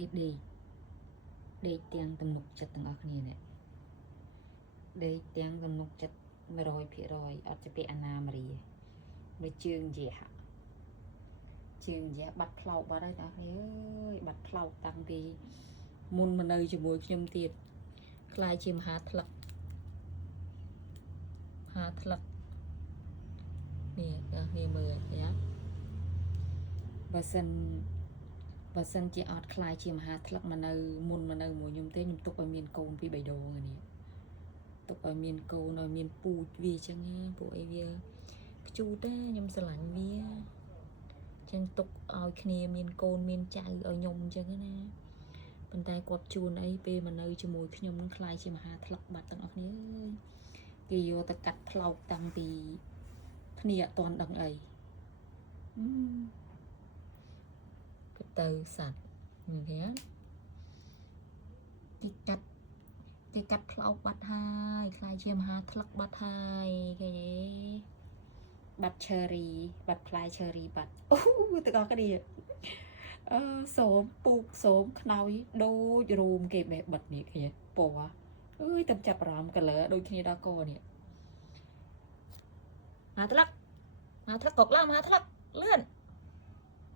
គេដេកទាំងទំនុកចិត្តទាំងអស់គ្នានេះដេកទាំងទំនុកចិត្ត100%អត់ជាពាក្យអាណាមារីមើលជើងជាបាត់ផ្លោកបាត់ហើយបងប្អូនអើយបាត់ផ្លោកតាំងពីមុនមកនៅជាមួយខ្ញុំទៀតខ្លាយជាមហាថ្លឹកនេះបងប្អូនមើលយ៉ាបើសិនជាអត់ខ្លាយជាមហាថ្លឹកមកនៅមុនមកនៅមួយខ្ញុំទេខ្ញុំទុកឲ្យមានកូនពី3ដងនេះទុកឲ្យមានកូនឲ្យមានពូជវាចឹងណាពួកអីវាខ្ជូតទេខ្ញុំស្រឡាញ់វាចឹងទុកឲ្យគ្នាមានកូនមានចៅឲ្យខ្ញុំចឹងណាប៉ុន្តែគាត់ជួនអីពេលមកនៅជាមួយខ្ញុំនឹងខ្លាយជាមហាថ្លឹកបាត់ទាំងអស់គ្នាអើយគេយកទៅកាត់ផ្លោកតាំងពីគ្នាអត់ទាន់ដឹងអីទៅសัตว์នេះគេកាត់ផ្លោកបាត់ហើយខ្លាយជាមហាថ្លឹកបាត់ហើយគេបាត់ឈើរីបាត់ផ្លែឈើរីបាត់អូទាំងអស់គ្នាសូមពូកសូមខ្នើយដូចរូមគេបេះបិទនេះគ្នាពណ៌អើយតែចាប់អារម្មណ៍ color ដូចគ្នាដល់កនេះមហាថ្លឹកកុកឡើងមហាថ្លឹកលឿន